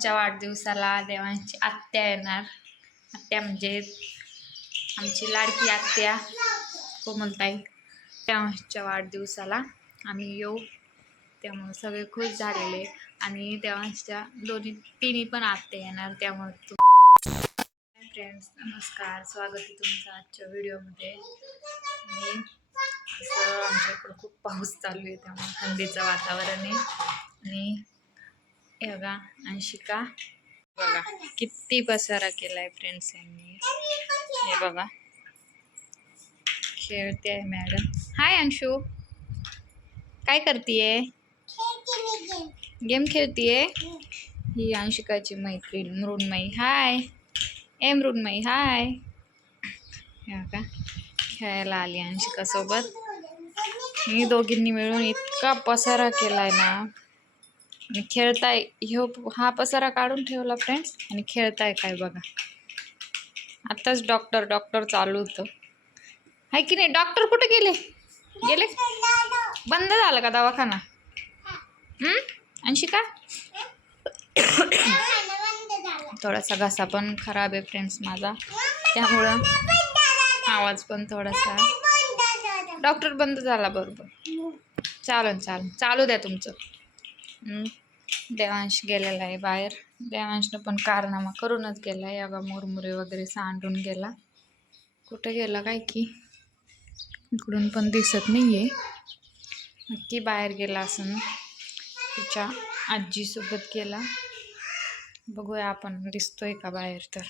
देवांच्या वाढदिवसाला देवांची आत्या येणार. आत्या म्हणजे आमची लाडकी आत्या कोमलताई. देवांच्या वाढदिवसाला आम्ही येऊ. त्यामुळे सगळे खुश झालेले. आणि देवांच्या दोन्ही तिन्ही पण आत्या येणार त्यामुळे फ्रेंड्स नमस्कार. स्वागत आहे तुमचं आजच्या व्हिडिओमध्ये. मी असं आमच्या इकडं खूप पाऊस चालू आहे त्यामुळे थंडीचं वातावरण आहे. आणि हे बघा अंशिका. बघा किती पसारा केलाय फ्रेंड्स यांनी. हे बघा. खेळते आहे मॅडम हाय अंशू. काय करतीये? गेम खेळतीये? ही अंशिकाची मैत्रीण मृण्मयी. हाय ए मृण्मयी हाय हे बघा खेळायला आली अंशिकासोबत. मी दोघींनी मिळून इतका पसारा केलाय ना. आणि खेळताय ह्यो हा पसारा काढून ठेवला फ्रेंड्स आणि खेळताय काय बघा. आत्ताच डॉक्टर डॉक्टर चालू होतं. आहे की नाही डॉक्टर कुठे गेले? गेले? बंद झालं का दवाखाना? हम्म? अंशिका? थोडासा घसा पण खराब आहे फ्रेंड्स माझा. त्यामुळं आवाज पण थोडासा. डॉक्टर बंद झाला बरोबर. चालन चालन. चालू द्या तुमचं. देवांश गेलेला आहे बाहेर. देवांशनं पण कारनामा करूनच गेला आहे. अगा मुरमुरे वगैरे सांडून गेला. कुठे गेला काय की? इकडून पण दिसत नाही आहे नक्की बाहेर गेला असं तिच्या आजीसोबत गेला. बघूया आपण दिसतोय का बाहेर तर.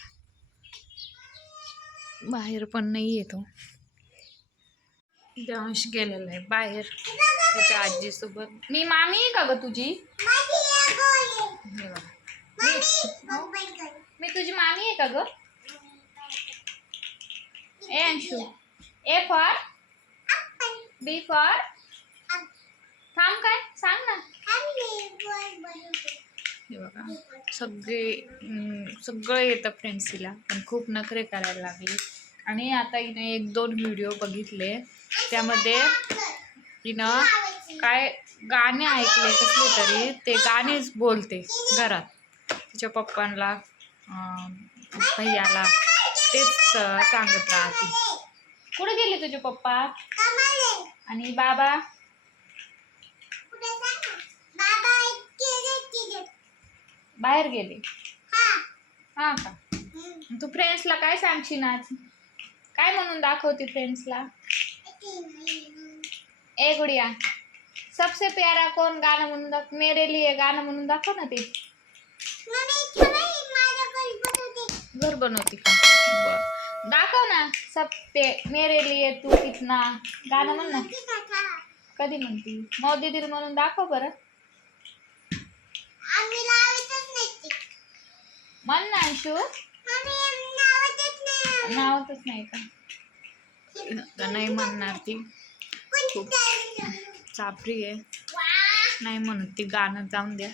बाहेर पण नाही येतो देवांश गेलेला आहे बाहेर. त्याच्या आजीसोबत. मी मामी आहे का ग तुझी? मी तुझी मामी आहे का ग? ए Anshu. A for. B for. थांब काय? सांग ना. हे बघा. सगळे सगळं येतं फ्रेंड्स तिला पण खूप नखरे करायला लागली. आणि आता हिने एक दोन व्हिडिओ बघितले. त्यामध्ये तिनं काय गाणे ऐकले कसले तरी ते गाणेच बोलते घरात. तिच्या पप्पांना भैयाला तेच सांगत राहते. कुठे गेले तुझे पप्पा? आणि बाबा? बाहेर गेले. हा का? तू फ्रेंड्सला काय सांगशील आज? काय म्हणून दाखवते फ्रेंड्सला ए गुडिया. सबसे प्यारा कोण गाणं म्हणून दाख मेरे लिए गाणं म्हणून दाखव ना ते. घर बनवते. का? बर. दाखव ना सब पे मेरे लिए तू कितना गाणं म्हण ना. कधी म्हणती? मोदी दिल म्हणून दाखव बरं. म्हण ना अंशू. नावतच नाही का? का नाही म्हणणार ती. खूप. चापरी आहे. नाही म्हणत ती गाणं जाऊन द्या.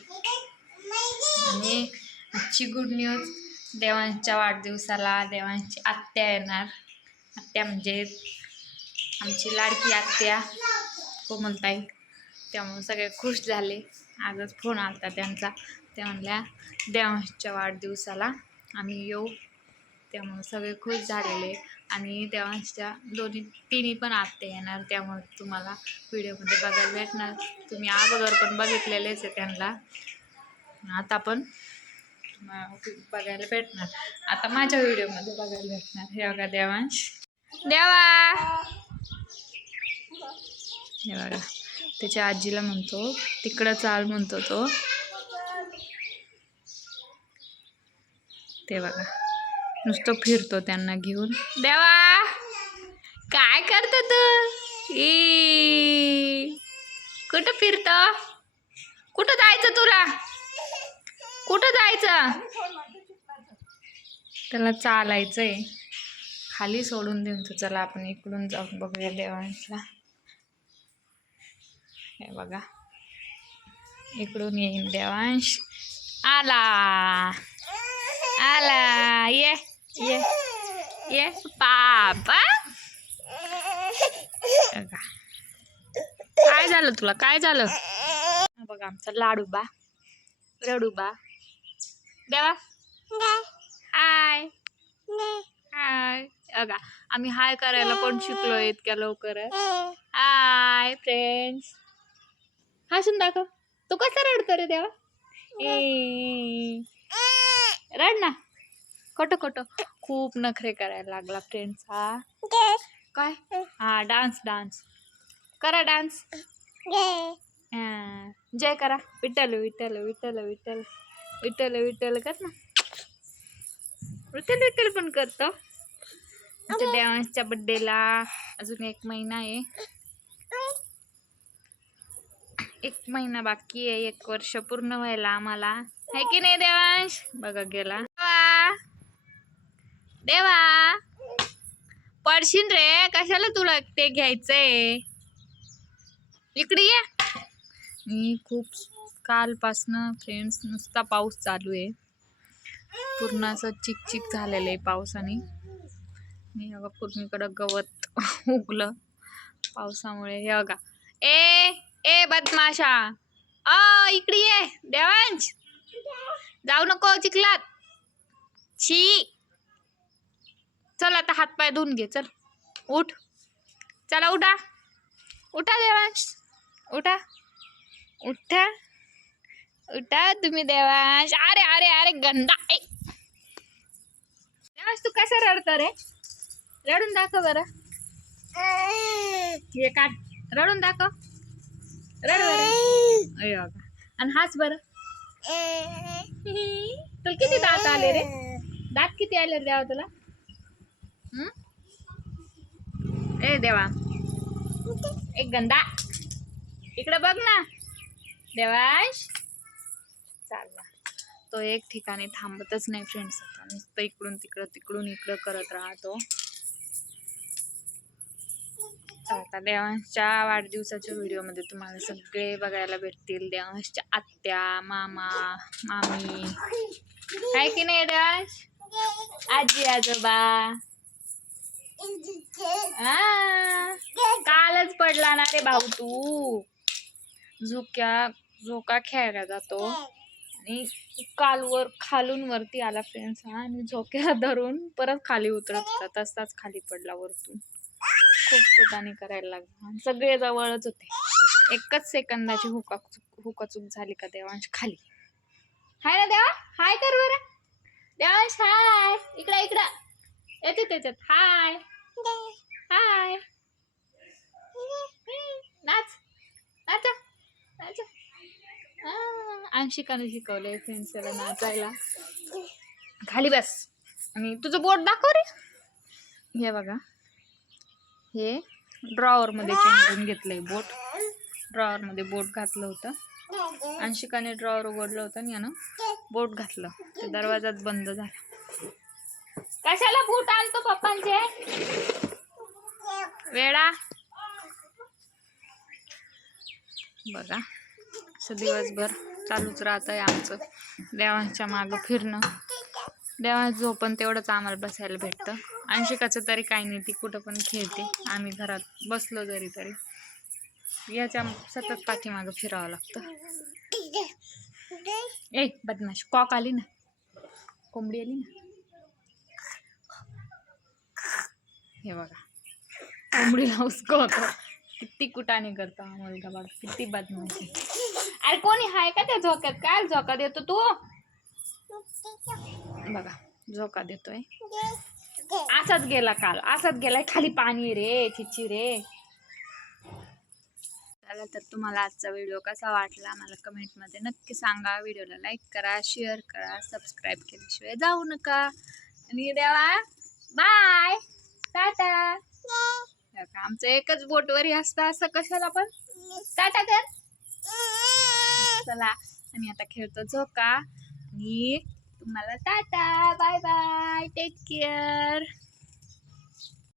आणि आजची गुड न्यूज देवांच्या वाढदिवसाला देवांची आत्या येणार. आत्या म्हणजे आमची लाडकी आत्या कोमलताई. त्यामुळे सगळे खुश झाले. आजच फोन आला त्यांचा. त्या म्हणल्या देवांच्या वाढदिवसाला आम्ही येऊ. त्यामुळे सगळे खुश झालेले. आणि तेव्हाच्या दोन्ही तिन्ही पण आत्या येणार त्यामुळे तुम्हाला व्हिडिओमध्ये बघायला भेटणार. तुम्ही अगोदर पण बघितलेलेच आहे त्यांना. आता पण बघायला भेटणार. आता माझ्या व्हिडिओमध्ये बघायला भेटणार. हे बघा देवांश. देवा! हे बघा. त्याच्या आजीला म्हणतो तिकडं चाल म्हणतो तो. ते बघा. नुसतं फिरतो त्यांना घेऊन. देवा! काय करत तू? ई! कुठं फिरत? कुठं जायचं तुला? कुठं जायचं? त्याला चालायचंय. खाली सोडून देऊन तर चला आपण इकडून जाऊन बघूया देवांशला. हे बघा. इकडून येईन देवांश. आला. आला. ये. ये ये पापा. काय झालं तुला? काय झालं? बघा आमचा लाडूबा रडूबा. देवा. हाय. हाय. अगा आम्ही हाय करायला पण शिकलोय इतक्या लवकर. हाय फ्रेंड्स हसून दाखव. तू कसा रडतो रे देवा? ए. रड ना. खोट खोट. खूप नखरे करायला लागला फ्रेंड्स हा काय? हा डान्स डान्स करा डान्स जय करा. विठ्ठल विठ्ठल विठ्ठल विठ्ठल. विठ्ठल विठ्ठल कर ना. विठ्ठल विठ्ठल पण करतो. आमच्या देवांशच्या बड्डेला अजून एक महिना आहे. एक महिना बाकी आहे. एक वर्ष पूर्ण व्हायला आम्हाला. आहे की नाही देवांश? बघा गेला. देवा. पडशील रे कशाला तुला ते घ्यायचंय? इकडे ये. मी खूप कालपासनं फ्रेंड्स नुसता पाऊस चालू आहे. पूर्ण असं चिकचिक झालेलं आहे पावसाने. मी अगं पूर्णीकडं गवत उगलं पावसामुळे. हे अगा ए ए बदमाशा. अ इकडे ये. देवांश. जाऊ नको चिखलात. छी. चल आता हातपाय धुवून घे चल. उठ. चला उठा. उठा देवांश. उठा. उठा. उठा तुम्ही देवांश. अरे अरे अरे गंदा. ए. देवांश तू कसा रडतो रे? रडून दाखव बरं. हे काढ. रडून दाखव. रड बरं. आणि हाच बरं. तुला किती दात आले रे? दात किती आले रे देवा तुला? ए देवा. एक गंदा. इकडे बघ ना. देवाश. चालला. तो एक ठिकाणी थांबतच नाही फ्रेंड्स आता नुसतं इकडून तिकडं तिकडून इकडं करत राहतो. चालता आता देवांशच्या वाढदिवसाच्या व्हिडिओमध्ये तुम्हाला सगळे बघायला भेटतील. देवांशच्या आत्या मामा मामी. आहे की नाही देवांश? आजी आजोबा. कालच पडला ना रे भाऊ तू. झोक्या झोका खेळायला जातो. आणि कालवर खालून वरती आला फ्रेंड्स हा आणि झोक्या धरून परत खाली उतरत होता. तसाच खाली पडला वरतून. खूप कुटाने करायला लागला. आणि सगळे जवळच होते. एकच सेकंदाची हुका हुकाचूक झाली का देवांश? खाली. हाय ना देवा? हाय कर बरं. देवांश हाय. इकडे त्याच्यात. हाय हाय नाच. नाचा. नाचा. अंशिकाने शिकवलंय फ्रेंड्सला नाचायला. खाली बस. आणि तुझं बोट दाखव रे. हे बघा. हे ड्रॉवर मध्ये चेंजून घेतलंय बोट. ड्रॉवर मध्ये बोट घातलं होतं. अंशिकाने ड्रॉवर उघडलं होतं आणि यानं बोट घातलं. ते दरवाजात बंद झाला. कशाला बूट आणतो पप्पांचे? वेळा बघा असं दिवसभर चालूच राहत आहे आमचं. देवांच्या मागं फिरणं. देवांच झोपण तेवढंच आम्हाला बसायला भेटतं. अंशिकाचं तरी काही नाही ती कुठं पण खेळते. आम्ही घरात बसलो जरी तरी. याच्या सतत पाठीमागं फिरावं लागतं. ए बदमाश कॉक आली ना? कोंबडी आली ना? हे बघा. कोंबडीला उचकवतो किती कुटाने करतो हा मुलगा बघा किती बदमाशी. अरे कोणी हाय का त्या झोक्यात? काय झोका देतो तू? बघा झोका देतोय. असाच गेला काल. असाच गेलाय खाली पाणी रे चिची रे. चला तर तुम्हाला आजचा व्हिडिओ कसा वाटला मला कमेंटमध्ये नक्की सांगा. व्हिडिओला लाईक करा शेअर करा सबस्क्राईब केल्याशिवाय जाऊ नका. आणि देवा बाय! टाटा. आमचं एकच बोटवरी असतं असं कशाला पण? टाटा कर. चला आणि आता खेळतो झोका. आणि तुम्हाला tata. Bye bye. Take care